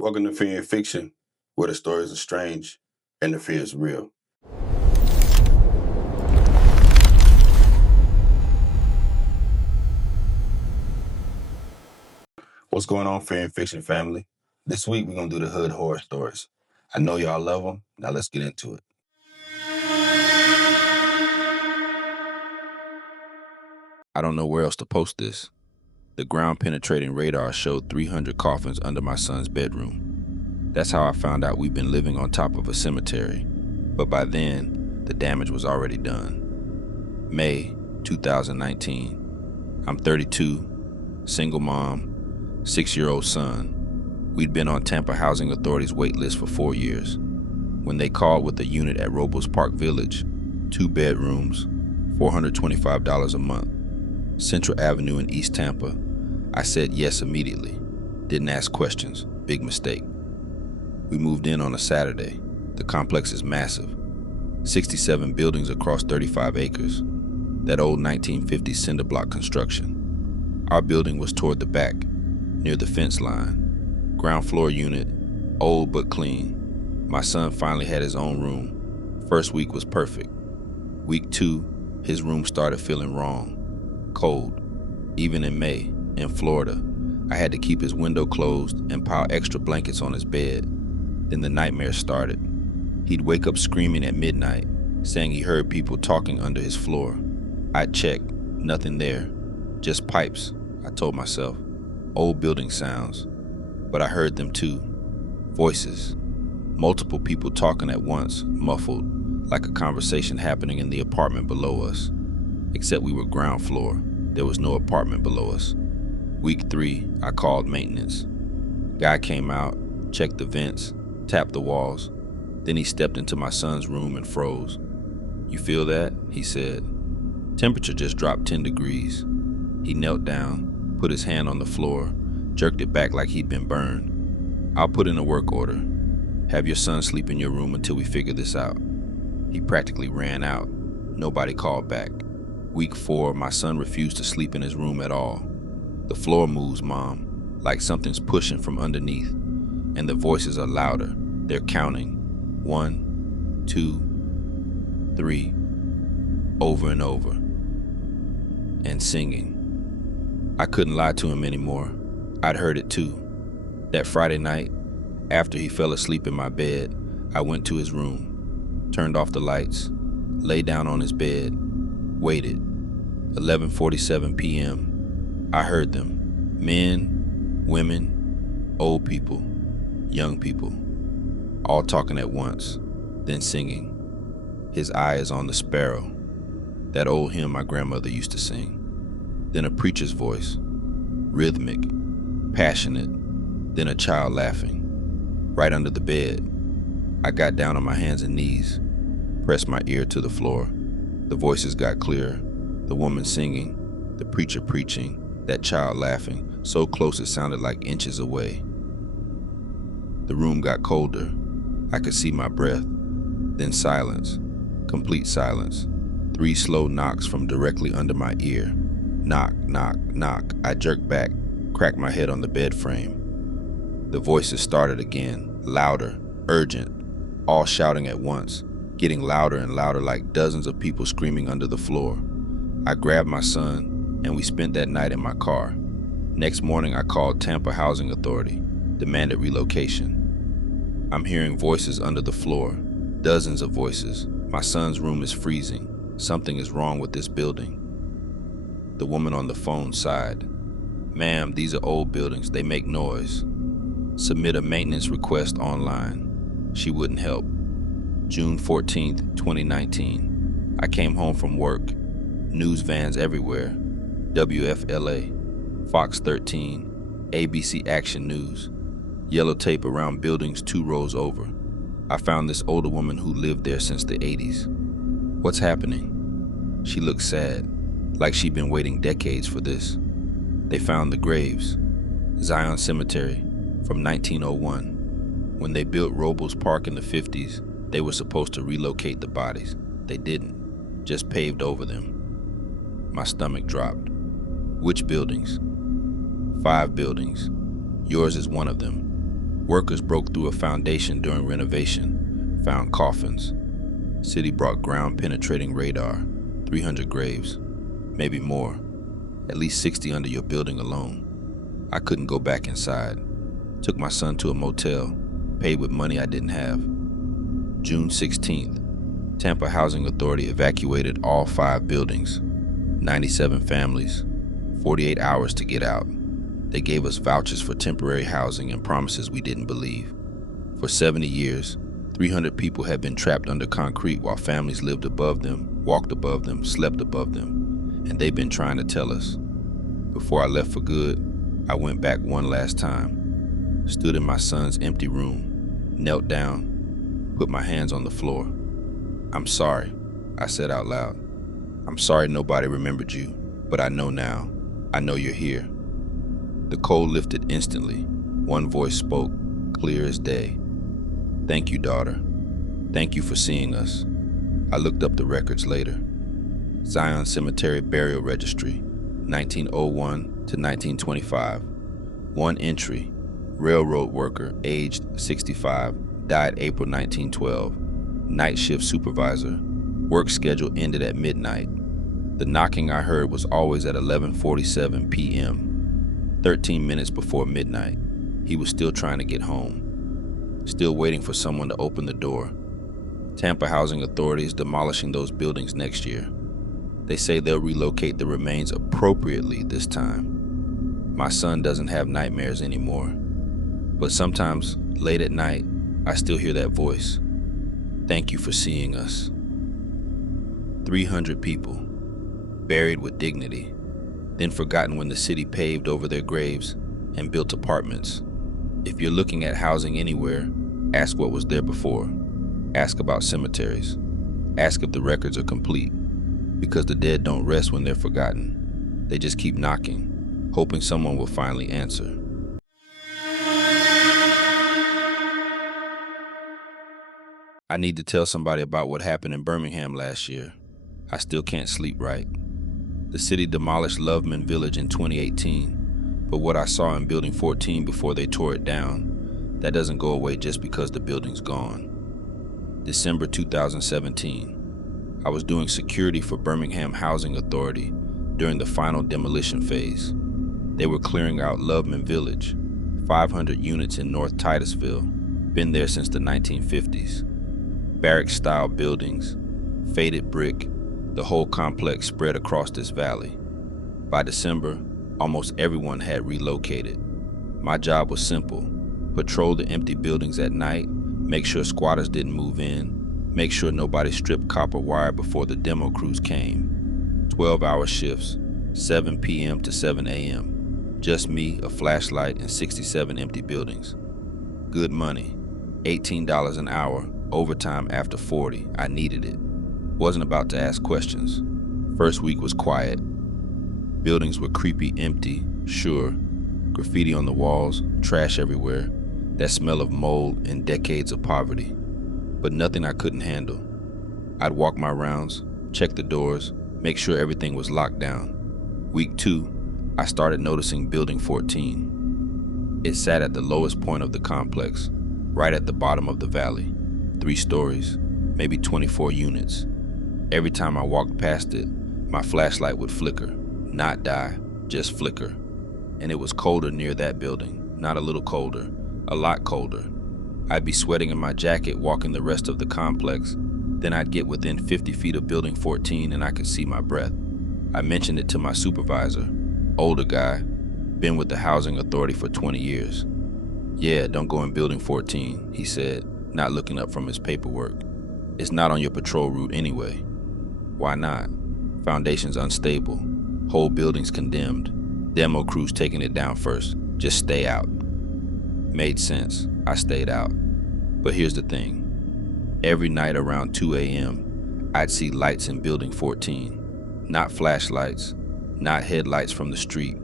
Welcome to Fear and Fiction, where the stories are strange and the fear is real. What's going on, Fear and Fiction family? This week we're going to do the hood horror stories. I know y'all love them. Now let's get into it. I don't know where else to post this. The ground-penetrating radar showed 300 coffins under my son's bedroom. That's how I found out we've been living on top of a cemetery. But by then, the damage was already done. May 2019. I'm 32, single mom, 6-year-old son. We'd been on Tampa Housing Authority's wait list for 4 years. When they called with a unit at Robles Park Village, 2 bedrooms, $425 a month, Central Avenue in East Tampa, I said yes immediately. Didn't ask questions. Big mistake. We moved in on a Saturday. The complex is massive. 67 buildings across 35 acres. That old 1950s cinder block construction. Our building was toward the back, near the fence line. Ground floor unit, old but clean. My son finally had his own room. First week was perfect. Week 2, his room started feeling wrong. Cold. Even in May, in Florida, I had to keep his window closed and pile extra blankets on his bed. Then the nightmare started. He'd wake up screaming at midnight, saying he heard people talking under his floor. I'd check, nothing there. Just pipes, I told myself. Old building sounds. But I heard them too. Voices. Multiple people talking at once, muffled, like a conversation happening in the apartment below us. Except we were ground floor. There was no apartment below us. Week 3, I called maintenance. Guy came out, checked the vents, tapped the walls. Then he stepped into my son's room and froze. "You feel that?" he said. Temperature just dropped 10 degrees. He knelt down, put his hand on the floor, jerked it back like he'd been burned. "I'll put in a work order. Have your son sleep in your room until we figure this out." He practically ran out. Nobody called back. Week 4, my son refused to sleep in his room at all. "The floor moves, Mom, like something's pushing from underneath. And the voices are louder. They're counting. 1, 2, 3, over and over. And singing." I couldn't lie to him anymore. I'd heard it too. That Friday night, after he fell asleep in my bed, I went to his room, turned off the lights, lay down on his bed, waited. 11:47 p.m. I heard them. Men, women, old people, young people, all talking at once, then singing. "His eye is on the sparrow," that old hymn my grandmother used to sing. Then a preacher's voice, rhythmic, passionate, then a child laughing, right under the bed. I got down on my hands and knees, pressed my ear to the floor. The voices got clearer, the woman singing, the preacher preaching, that child laughing, so close it sounded like inches away. The room got colder. I could see my breath. Then silence, complete silence. 3 slow knocks from directly under my ear. Knock, knock, knock. I jerked back, cracked my head on the bed frame. The voices started again, louder, urgent, all shouting at once, getting louder and louder like dozens of people screaming under the floor. I grabbed my son, and we spent that night in my car. Next morning, I called Tampa Housing Authority, demanded relocation. I'm hearing voices under the floor, dozens of voices. My son's room is freezing. Something is wrong with this building. The woman on the phone sighed. "Ma'am, these are old buildings. They make noise. Submit a maintenance request online." She wouldn't help. June 14th, 2019. I came home from work. News vans everywhere. WFLA, Fox 13, ABC Action News. Yellow tape around buildings 2 rows over. I found this older woman who lived there since the 80s. "What's happening?" She looked sad, like she'd been waiting decades for this. "They found the graves. Zion Cemetery, from 1901. When they built Robles Park in the 50s, they were supposed to relocate the bodies. They didn't, just paved over them." My stomach dropped. "Which buildings?" "5 buildings. Yours is one of them. Workers broke through a foundation during renovation, found coffins. City brought ground-penetrating radar, 300 graves, maybe more, at least 60 under your building alone. I couldn't go back inside. Took my son to a motel, paid with money I didn't have. June 16th, Tampa Housing Authority evacuated all 5 buildings, 97 families, 48 hours to get out. They gave us vouchers for temporary housing and promises we didn't believe. For 70 years, 300 people had been trapped under concrete while families lived above them, walked above them, slept above them, and they've been trying to tell us. Before I left for good, I went back one last time, stood in my son's empty room, knelt down, put my hands on the floor. "I'm sorry," I said out loud. "I'm sorry nobody remembered you, but I know now. I know you're here." The cold lifted instantly. One voice spoke, clear as day. "Thank you, daughter. Thank you for seeing us." I looked up the records later. Zion Cemetery Burial Registry, 1901 to 1925. One entry, railroad worker, aged 65, died April 1912. Night shift supervisor. Work schedule ended at midnight. The knocking I heard was always at 11:47 p.m. 13 minutes before midnight. He was still trying to get home. Still waiting for someone to open the door. Tampa Housing Authority is demolishing those buildings next year. They say they'll relocate the remains appropriately this time. My son doesn't have nightmares anymore. But sometimes, late at night, I still hear that voice. "Thank you for seeing us." 300 people, buried with dignity, then forgotten when the city paved over their graves and built apartments. If you're looking at housing anywhere, ask what was there before. Ask about cemeteries. Ask if the records are complete. Because the dead don't rest when they're forgotten. They just keep knocking, hoping someone will finally answer. I need to tell somebody about what happened in Birmingham last year. I still can't sleep right. The city demolished Loveman Village in 2018, but what I saw in Building 14 before they tore it down, that doesn't go away just because the building's gone. December 2017. I was doing security for Birmingham Housing Authority during the final demolition phase. They were clearing out Loveman Village, 500 units in North Titusville, been there since the 1950s. Barrack-style buildings, faded brick, the whole complex spread across this valley. By December, almost everyone had relocated. My job was simple: patrol the empty buildings at night, make sure squatters didn't move in, make sure nobody stripped copper wire before the demo crews came. 12-hour shifts, 7 p.m. to 7 a.m. Just me, a flashlight, and 67 empty buildings. Good money, $18 an hour, overtime after 40. I needed it. Wasn't about to ask questions. First week was quiet. Buildings were creepy, empty, sure. Graffiti on the walls, trash everywhere, that smell of mold and decades of poverty. But nothing I couldn't handle. I'd walk my rounds, check the doors, make sure everything was locked down. Week 2, I started noticing Building 14. It sat at the lowest point of the complex, right at the bottom of the valley. 3 stories, maybe 24 units. Every time I walked past it, my flashlight would flicker, not die, just flicker. And it was colder near that building, not a little colder, a lot colder. I'd be sweating in my jacket walking the rest of the complex, then I'd get within 50 feet of Building 14 and I could see my breath. I mentioned it to my supervisor, older guy, been with the housing authority for 20 years. "Yeah, don't go in Building 14, he said, not looking up from his paperwork. "It's not on your patrol route anyway." "Why not?" "Foundation's unstable. Whole building's condemned. Demo crews taking it down first. Just stay out." Made sense. I stayed out. But here's the thing. Every night around 2 a.m., I'd see lights in Building 14. Not flashlights, not headlights from the street.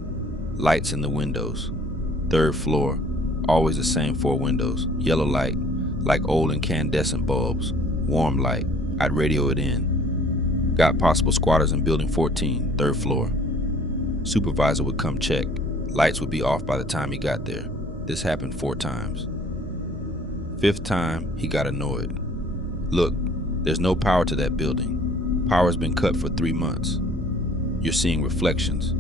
Lights in the windows. 3rd floor, always the same 4 windows. Yellow light, like old incandescent bulbs. Warm light. I'd radio it in. "Got possible squatters in Building 14, 3rd floor." Supervisor would come check. Lights would be off by the time he got there. This happened 4 times. fifth time, he got annoyed. Look, there's no power to that building. Power's been cut for 3 months. You're seeing reflections.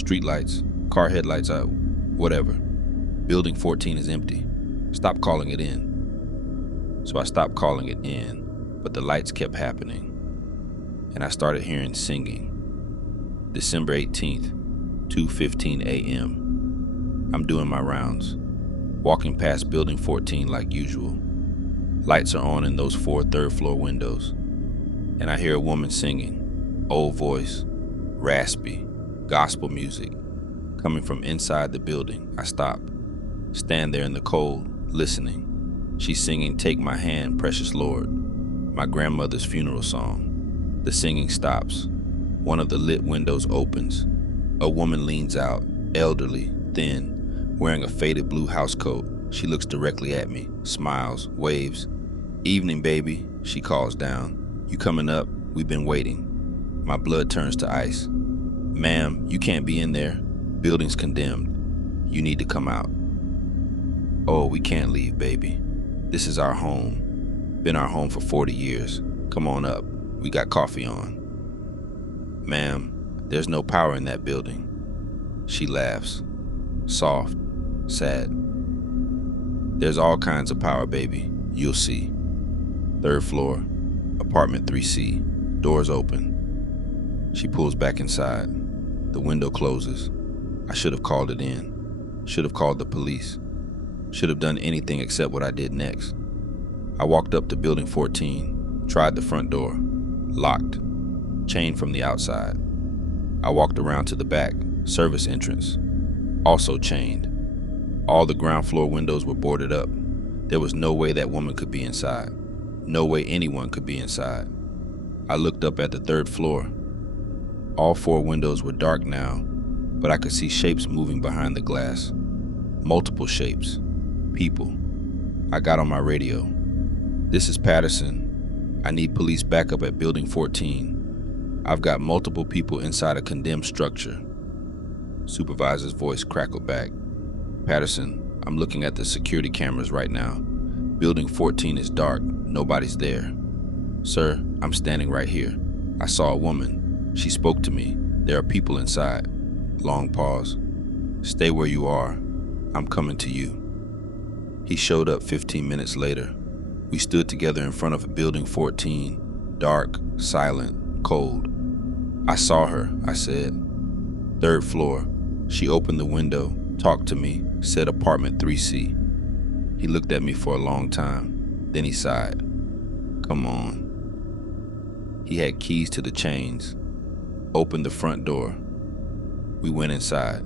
Streetlights, car headlights out, whatever. Building 14 is empty. Stop calling it in. So I stopped calling it in, but the lights kept happening. And I started hearing singing. December 18th, 2:15 a.m. I'm doing my rounds, walking past building 14 like usual. Lights are on in those 4 third-floor windows, and I hear a woman singing, old voice, raspy, gospel music, coming from inside the building. I stop, stand there in the cold, listening. She's singing "Take My Hand, Precious Lord," my grandmother's funeral song. The singing stops. One of the lit windows opens. A woman leans out, elderly, thin, wearing a faded blue housecoat. She looks directly at me, smiles, waves. "Evening, baby," she calls down. "You coming up? We've been waiting." My blood turns to ice. "Ma'am, you can't be in there. Building's condemned. You need to come out." "Oh, we can't leave, baby. This is our home. Been our home for 40 years. Come on up. We got coffee on." "Ma'am, there's no power in that building." She laughs, soft, sad. "There's all kinds of power, baby. You'll see. 3rd floor, apartment 3C, doors open." She pulls back inside. The window closes. I should have called it in. Should have called the police. Should have done anything except what I did next. I walked up to building 14, tried the front door. Locked. Chained from the outside. I walked around to the back, service entrance. Also chained. All the ground floor windows were boarded up. There was no way that woman could be inside. No way anyone could be inside. I looked up at the 3rd floor. All 4 windows were dark now, but I could see shapes moving behind the glass. Multiple shapes. People. I got on my radio. "This is Patterson. I need police backup at building 14. I've got multiple people inside a condemned structure." Supervisor's voice crackled back. "Patterson, I'm looking at the security cameras right now. Building 14 is dark. Nobody's there." "Sir, I'm standing right here. I saw a woman. She spoke to me. There are people inside." Long pause. "Stay where you are. I'm coming to you." He showed up 15 minutes later. We stood together in front of building 14, dark, silent, cold. "I saw her," I said. "3rd floor. She opened the window, talked to me, said apartment 3C. He looked at me for a long time. Then he sighed. "Come on." He had keys to the chains. Opened the front door. We went inside.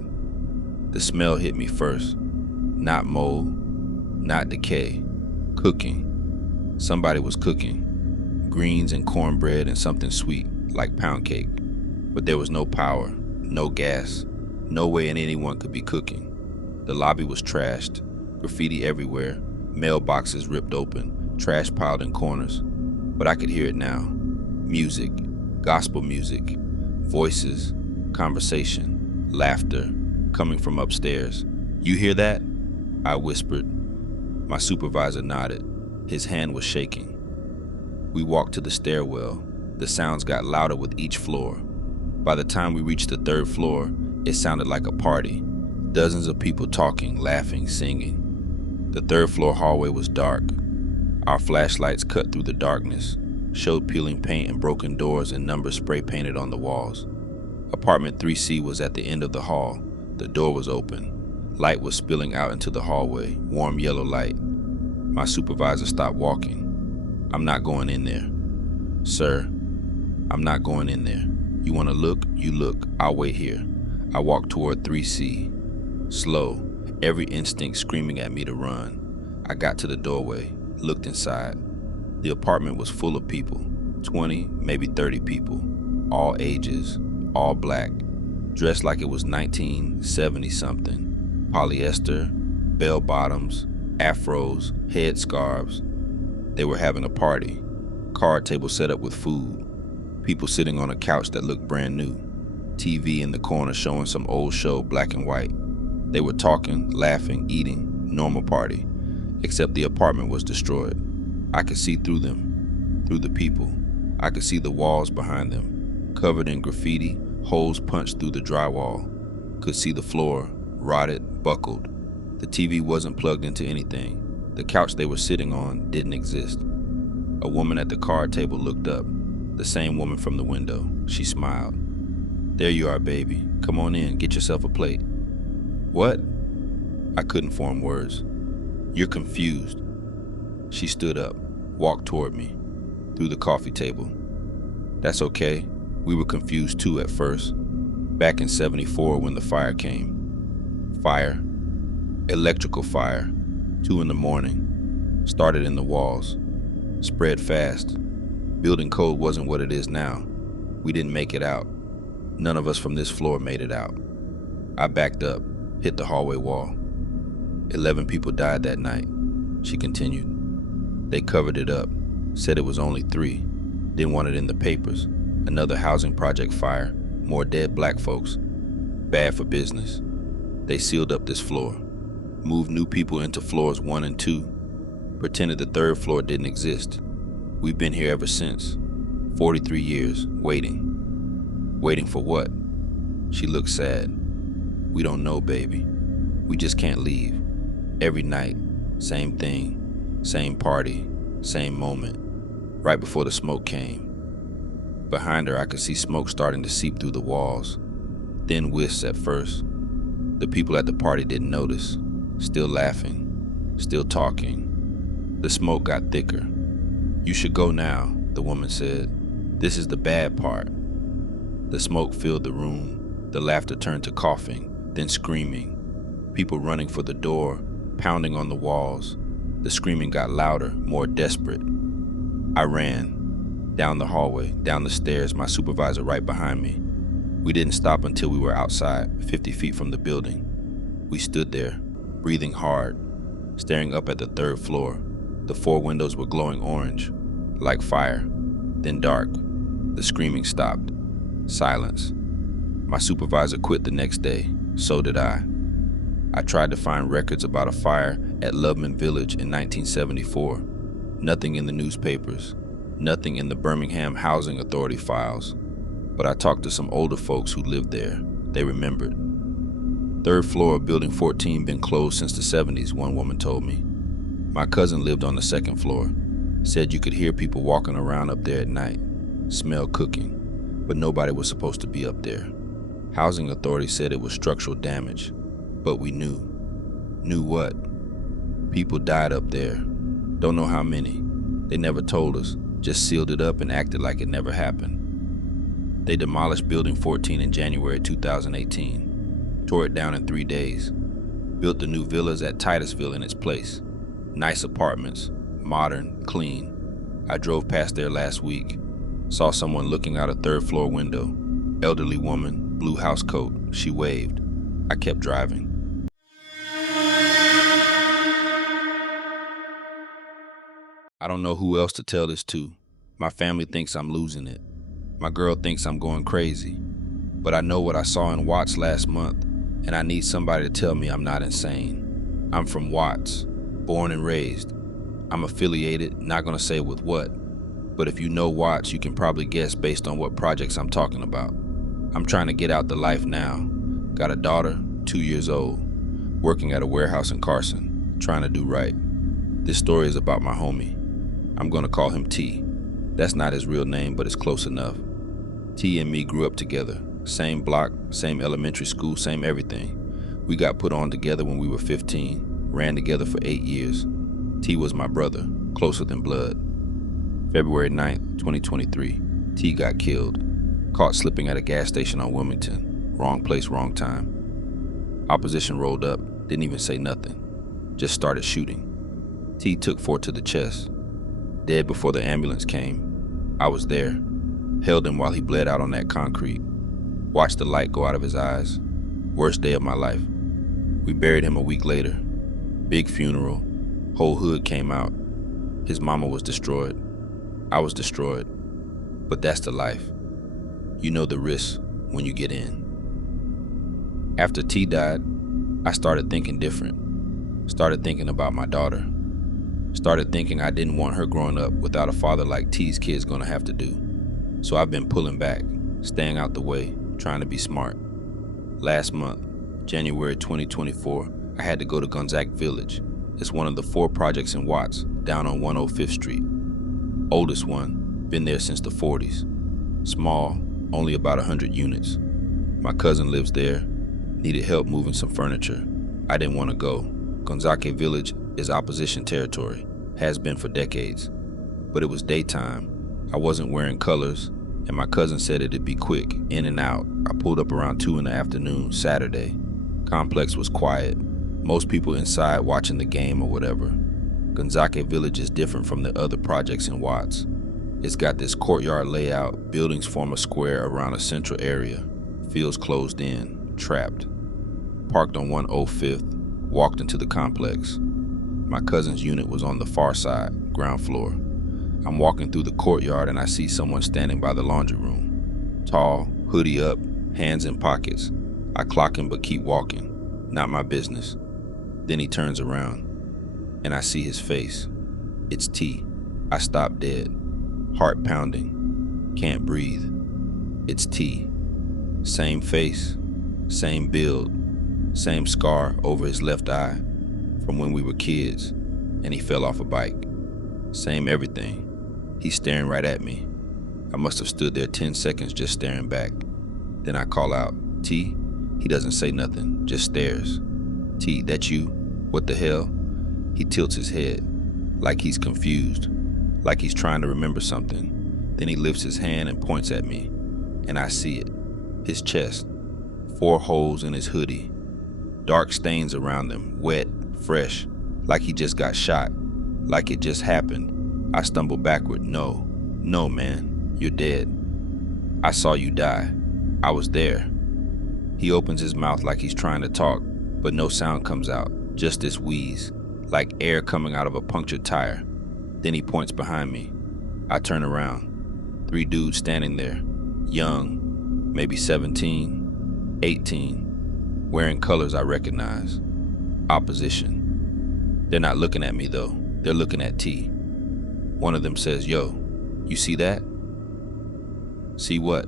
The smell hit me first. Not mold, not decay. Cooking. Somebody was cooking. Greens and cornbread and something sweet, like pound cake. But there was no power, no gas, no way anyone could be cooking. The lobby was trashed, graffiti everywhere, mailboxes ripped open, trash piled in corners. But I could hear it now. Music, gospel music, voices, conversation, laughter, coming from upstairs. "You hear that?" I whispered. My supervisor nodded. His hand was shaking. We walked to the stairwell. The sounds got louder with each floor. By the time we reached the 3rd floor, it sounded like a party. Dozens of people talking, laughing, singing. The 3rd floor hallway was dark. Our flashlights cut through the darkness, showed peeling paint and broken doors and numbers spray painted on the walls. Apartment 3C was at the end of the hall. The door was open. Light was spilling out into the hallway, warm yellow light. My supervisor stopped walking. "I'm not going in there." "Sir, I'm not going in there. You want to look? You look. I'll wait here." I walked toward 3C. Slow, every instinct screaming at me to run. I got to the doorway, looked inside. The apartment was full of people, 20, maybe 30 people, all ages, all black, dressed like it was 1970-something. Polyester, bell bottoms, afros, headscarves. They were having a party. Card table set up with food. People sitting on a couch that looked brand new. TV in the corner showing some old show, black and white. They were talking, laughing, eating. Normal party. except the apartment was destroyed. I could see through them, through the people. I could see the walls behind them, covered in graffiti, holes punched through the drywall. Could see the floor, rotted, buckled. The TV wasn't plugged into anything. The couch they were sitting on didn't exist. A woman at the card table looked up, the same woman from the window. She smiled. "There you are, baby. Come on in, get yourself a plate." "What?" I couldn't form words. "You're confused." She stood up, walked toward me, through the coffee table. "That's okay. We were confused too at first. Back in '74 when the fire came." Fire? Electrical fire. 2 in the morning. Started in the walls. Spread fast. Building code wasn't what it is now. We didn't make it out. None of us from this floor made it out. I backed up, hit the hallway wall. 11 people died that night, she continued. They covered it up, said it was only 3, didn't want it in the papers. Another housing project fire, more dead black folks. Bad for business. They sealed up this floor, moved new people into floors 1 and 2, pretended the 3rd floor didn't exist. We've been here ever since. 43 years, waiting. Waiting for what? She looked sad. We don't know, baby. We just can't leave. Every night, same thing, same party, same moment, right before the smoke came. Behind her, I could see smoke starting to seep through the walls. Thin wisps at first. The people at the party didn't notice, still laughing, still talking. The smoke got thicker. "You should go now," the woman said. "This is the bad part." The smoke filled the room. The laughter turned to coughing, then screaming. People running for the door, pounding on the walls. The screaming got louder, more desperate. I ran. Down the hallway, down the stairs, my supervisor right behind me. We didn't stop until we were outside, 50 feet from the building. We stood there, breathing hard, staring up at the 3rd floor. The 4 windows were glowing orange, like fire, then dark. The screaming stopped. Silence. My supervisor quit the next day. So did I. I tried to find records about a fire at Loveman Village in 1974. Nothing in the newspapers. Nothing in the Birmingham Housing Authority files. But I talked to some older folks who lived there. They remembered. 3rd floor of Building 14 been closed since the '70s, one woman told me. My cousin lived on the 2nd floor. Said you could hear people walking around up there at night. Smell cooking. But nobody was supposed to be up there. Housing authority said it was structural damage. But we knew. Knew what? People died up there. Don't know how many. They never told us. Just sealed it up and acted like it never happened. They demolished Building 14 in January 2018. Tore it down in 3 days. Built the new villas at Titusville in its place. Nice apartments. Modern, clean. I drove past there last week. Saw someone looking out a 3rd floor window. Elderly woman, blue house coat. She waved. I kept driving. I don't know who else to tell this to. My family thinks I'm losing it. My girl thinks I'm going crazy. But I know what I saw in Watts last month, and I need somebody to tell me I'm not insane. I'm from Watts, born and raised. I'm affiliated, not gonna say with what. But if you know Watts, you can probably guess based on what projects I'm talking about. I'm trying to get out the life now. Got a daughter, 2 years old, working at a warehouse in Carson, trying to do right. This story is about my homie. I'm gonna call him T. That's not his real name, but it's close enough. T and me grew up together. Same block, same elementary school, same everything. We got put on together when we were 15, ran together for 8 years. T was my brother, closer than blood. February 9th, 2023, T got killed. Caught slipping at a gas station on Wilmington. Wrong place, wrong time. Opposition rolled up, didn't even say nothing. Just started shooting. T took 4 to the chest. Dead before the ambulance came. I was there. Held him while he bled out on that concrete. Watched the light go out of his eyes. Worst day of my life. We buried him a week later. Big funeral. Whole hood came out. His mama was destroyed. I was destroyed. But that's the life. You know the risks when you get in. After T died, I started thinking different. Started thinking about my daughter. Started thinking I didn't want her growing up without a father like T's kid's gonna have to do. So I've been pulling back, staying out the way, trying to be smart. Last month, January 2024, I had to go to Gonzaga Village. It's one of the 4 projects in Watts, down on 105th Street. Oldest one, been there since the 40s. Small, only about 100 units. My cousin lives there, needed help moving some furniture. I didn't want to go. Gonzaga Village is opposition territory, has been for decades. But it was daytime, I wasn't wearing colors, and my cousin said it'd be quick, in and out. I pulled up around 2 in the afternoon, Saturday. Complex was quiet, most people inside watching the game or whatever. Gonzaga Village is different from the other projects in Watts. It's got this courtyard layout, buildings form a square around a central area. Feels closed in, trapped. Parked on 105th, walked into the complex. My cousin's unit was on the far side, ground floor. I'm walking through the courtyard and I see someone standing by the laundry room. Tall, hoodie up, hands in pockets. I clock him but keep walking. Not my business. Then he turns around and I see his face. It's T. I stop dead. Heart pounding. Can't breathe. It's T. Same face, same build, same scar over his left eye from when we were kids and he fell off a bike. Same everything. He's staring right at me. I must have stood there 10 seconds just staring back. Then I call out, T? He doesn't say nothing, just stares. T, that you? What the hell? He tilts his head, like he's confused, like he's trying to remember something. Then he lifts his hand and points at me, and I see it. His chest, 4 holes in his hoodie, dark stains around them, wet, fresh, like he just got shot, like it just happened. I stumble backward. No, man, you're dead. I saw you die. I was there. He opens his mouth like he's trying to talk, but no sound comes out, just this wheeze, like air coming out of a punctured tire. Then he points behind me. I turn around. 3 dudes standing there, young, maybe 17, 18, wearing colors I recognize. Opposition. They're not looking at me though, they're looking at T. One of them says, yo, you see that? See what?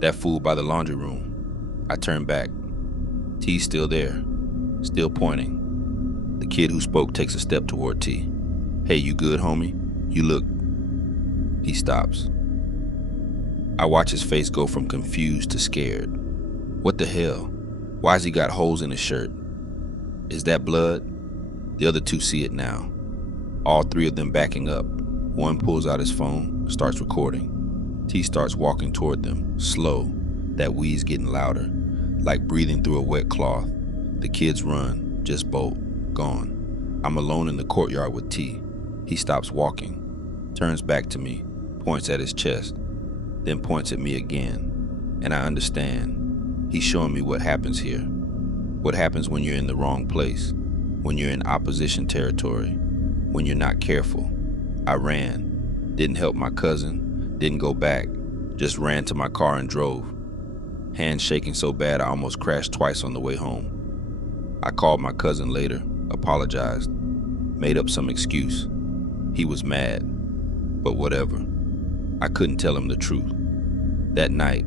That fool by the laundry room. I turn back. T's still there, still pointing. The kid who spoke takes a step toward T. Hey, you good, homie? You look... He stops. I watch his face go from confused to scared. What the hell? Why's he got holes in his shirt? Is that blood? The other 2 see it now. All 3 of them backing up. One pulls out his phone, starts recording. T starts walking toward them, slow, that wheeze getting louder, like breathing through a wet cloth. The kids run, just bolt, gone. I'm alone in the courtyard with T. He stops walking, turns back to me, points at his chest, then points at me again, and I understand. He's showing me what happens here. What happens when you're in the wrong place, when you're in opposition territory, when you're not careful. I ran, didn't help my cousin, didn't go back, just ran to my car and drove. Hands shaking so bad I almost crashed twice on the way home. I called my cousin later, apologized, made up some excuse. He was mad, but whatever. I couldn't tell him the truth. That night,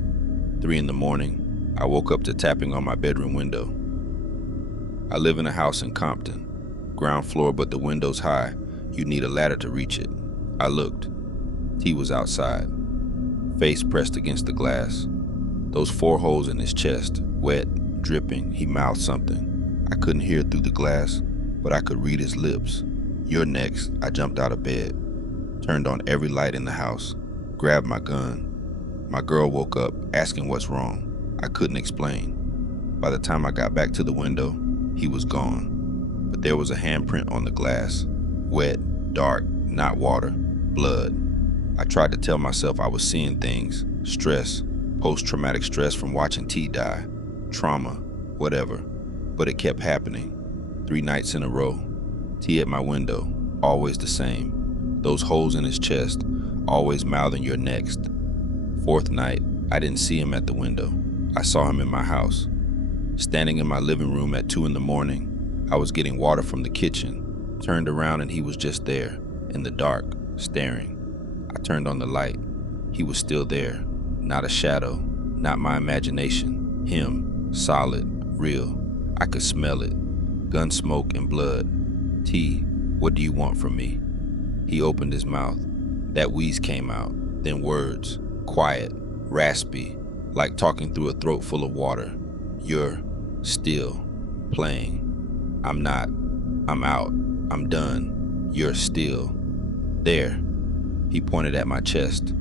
3 in the morning, I woke up to tapping on my bedroom window. I live in a house in Compton. Ground floor, but the window's high. You'd need a ladder to reach it. I looked. T was outside, face pressed against the glass. Those 4 holes in his chest, wet, dripping. He mouthed something. I couldn't hear through the glass, but I could read his lips. You're next. I jumped out of bed, turned on every light in the house, grabbed my gun. My girl woke up, asking what's wrong. I couldn't explain. By the time I got back to the window, he was gone. But there was a handprint on the glass. Wet, dark, not water, blood. I tried to tell myself I was seeing things. Stress, post-traumatic stress from watching T die. Trauma, whatever. But it kept happening. 3 nights in a row. T at my window, always the same. Those holes in his chest, always mouthing you're next. 4th night, I didn't see him at the window. I saw him in my house. Standing in my living room at 2 in the morning, I was getting water from the kitchen. Turned around and he was just there, in the dark, staring. I turned on the light. He was still there. Not a shadow, not my imagination. Him, solid, real. I could smell it. Gun smoke and blood. T, what do you want from me? He opened his mouth. That wheeze came out. Then words, quiet, raspy, like talking through a throat full of water. You're still playing. I'm not. I'm out. I'm done. You're still there. He pointed at my chest,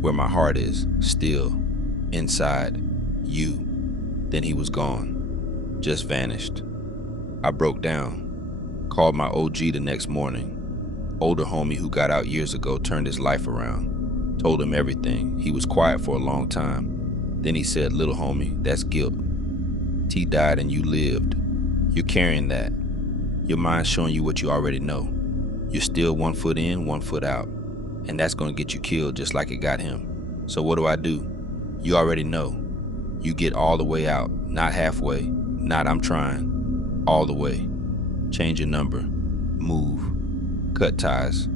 where my heart is, still, inside, you. Then he was gone, just vanished. I broke down, called my OG the next morning. Older homie who got out years ago turned his life around. Told him everything. He was quiet for a long time. Then he said, little homie, that's guilt. T died and you lived. You're carrying that. Your mind's showing you what you already know. You're still 1 foot in, 1 foot out. And that's gonna get you killed just like it got him. So what do? You already know. You get all the way out, not halfway, not I'm trying, all the way. Change your number, move, cut ties.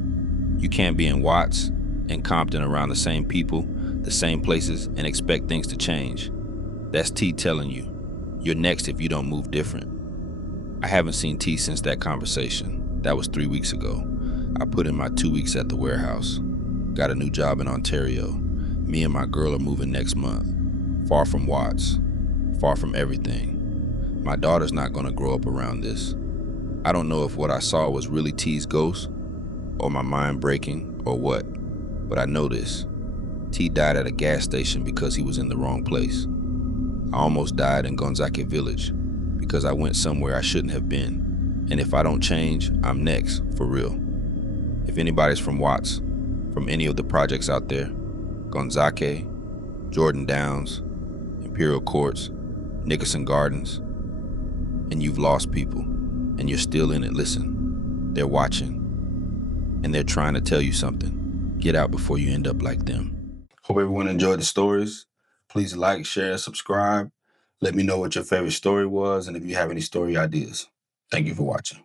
You can't be in Watts and Compton around the same people, the same places, and expect things to change. That's T telling you. You're next if you don't move different. I haven't seen T since that conversation. That was 3 weeks ago. I put in my 2 weeks at the warehouse. Got a new job in Ontario. Me and my girl are moving next month. Far from Watts. Far from everything. My daughter's not gonna grow up around this. I don't know if what I saw was really T's ghost, or my mind breaking, or what. But I know this. T died at a gas station because he was in the wrong place. I almost died in Gonzaga Village because I went somewhere I shouldn't have been. And if I don't change, I'm next, for real. If anybody's from Watts, from any of the projects out there, Gonzaga, Jordan Downs, Imperial Courts, Nickerson Gardens, and you've lost people, and you're still in it, listen. They're watching, and they're trying to tell you something. Get out before you end up like them. Hope everyone enjoyed the stories. Please like, share, subscribe. Let me know what your favorite story was and if you have any story ideas. Thank you for watching.